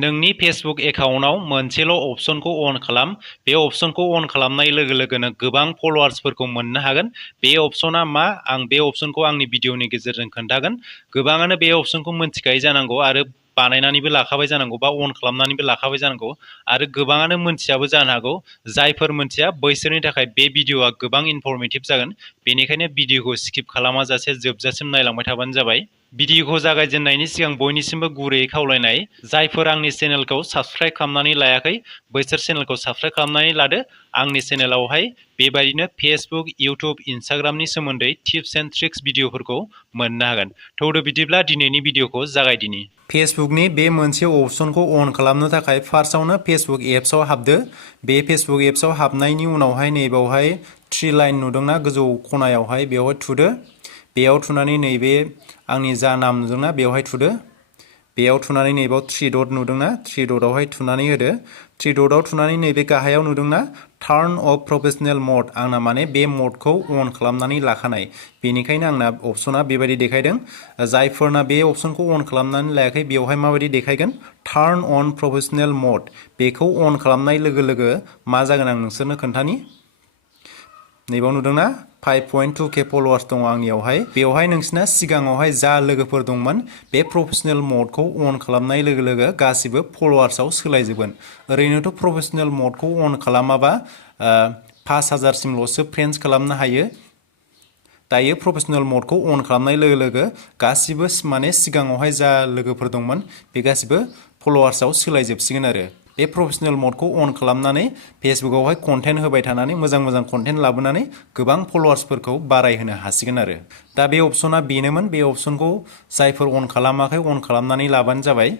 नोंनि फेसबुक एकाउन्टआव मोनसेल' अपसनखौ अन खालाम। बे अपसनखौ अन खालामनाय लोगो लोगोनो गोबां फलोवार्सफोरखौ मोननो हागोन। बे अपसना मा? आं बे अपसनखौ आंनि भिडिअनि गेजेरजों खोन्थागोन। गोबाङानो बे अपसनखौ मिन्थिखायो जानांगौ आरो बानायनानैबो लाखाबाय जानांगौ बा अन खालामनानैबो लाखाबाय जानांगौ आरो गोबाङानो मोनथियाबो जानो हागौ। जायफोर मोनथिया बैसोरनि थाखाय बे भिडिअआ गोबां इनफरमेटिभ जागोन। बेनिखायनो भिडिअखौ स्किप खालामाजासे जोबजासिम नायलांबाय थाबानो जाबाय। भिडिअखौ जागायजेननायनि सिगां बयनिसिमबो गुरैयै खावलायनाय, जायफोर आंनि चेनेलखौ साबस्क्राइब खालामनानै लायाखै बैसोर चेनेलखौ साबस्क्राइब खालामनानै लादो। आंनि चेनेलावहाय बेबायदिनो फेसबुक, इउटुब, इन्स्टाग्रामनि सोमोन्दै टिप्स एन्ड ट्रिक्स भिडिअफोरखौ मोननो हागोन। थौदो बिदिब्ला दिनैनि भिडिअखौ जागायदिनि। फेसबुकनि बे मोनसे अपसनखौ अन खालामनो थाखाय फार्स्टआवनो फेसबुक एप्सआव हाबदो। बे फेसबुक एप्सआव हाबनायनि उनावहाय नैबावहाय थ्रि लाइन नुदोंना गोजौ खनायावहाय, बेवहाय थुदो। बेयाव थुनानै नैबे आंनि जा नाम नुदोंना बेवहाय थुदो। बेयाव थुनानै नैबाव थ्रि डट नुदोंना, थ्रि डटआवहाय थुनानै होदो। थ्रि डटआव थुनानै नैबे गाहायाव नुदोंना टार्न अफ प्रफेसनेल मड, आंना माने बे मडखौ अन खालामनानै लाखानाय, बेनिखायनो आंना अपसना बेबायदि देखायदों। जायफोरना बे अपसनखौ अन खालामनानै लायाखै बेवहाय माबायदि देखायगोन, टार्न अन प्रफेसनेल मड। बेखौ अन खालामनाय लोगो लोगो मा जागोन आं नोंसोरनो खोन्थानि। नैबाव नुदोंना 5.2K फलोवार्स दङ आंनियावहाय। बेवहाय नोंसिना सिगाङावहाय जा लोगोफोर दंमोन बे प्रफेसनेल मडखौ अन खालामनाय लोगो लोगो गासिबो फलोवार्सआव सोलायजोबगोन। ओरैनोथ' प्रफेसनेल मडखौ अन खालामाबा 5000सिमल'सो फ्रेन्ड्स खालामनो हायो। दायो प्रफेसनेल मडखौ अन खालामनाय लोगो लोगो गासिबो माने सिगाङावहाय जा लोगोफोर दंमोन बे गासिबो फलोवार्सआव सोलायजोबसिगोन आरो। बे प्रफेसनेल मडखौ अन खालामनानै फेसबुकआवहाय कन्टेन्ट होबाय थानानै मोजां मोजां कन्टेन्ट लाबोनानै गोबां फलोवार्सफोरखौ बारायहोनो हासिगोन आरो। दा बे अपसना बेनोमोन। बे अपसनखौ जायफोर अन खालामाखै अन खालामनानै लाबानो जाबाय।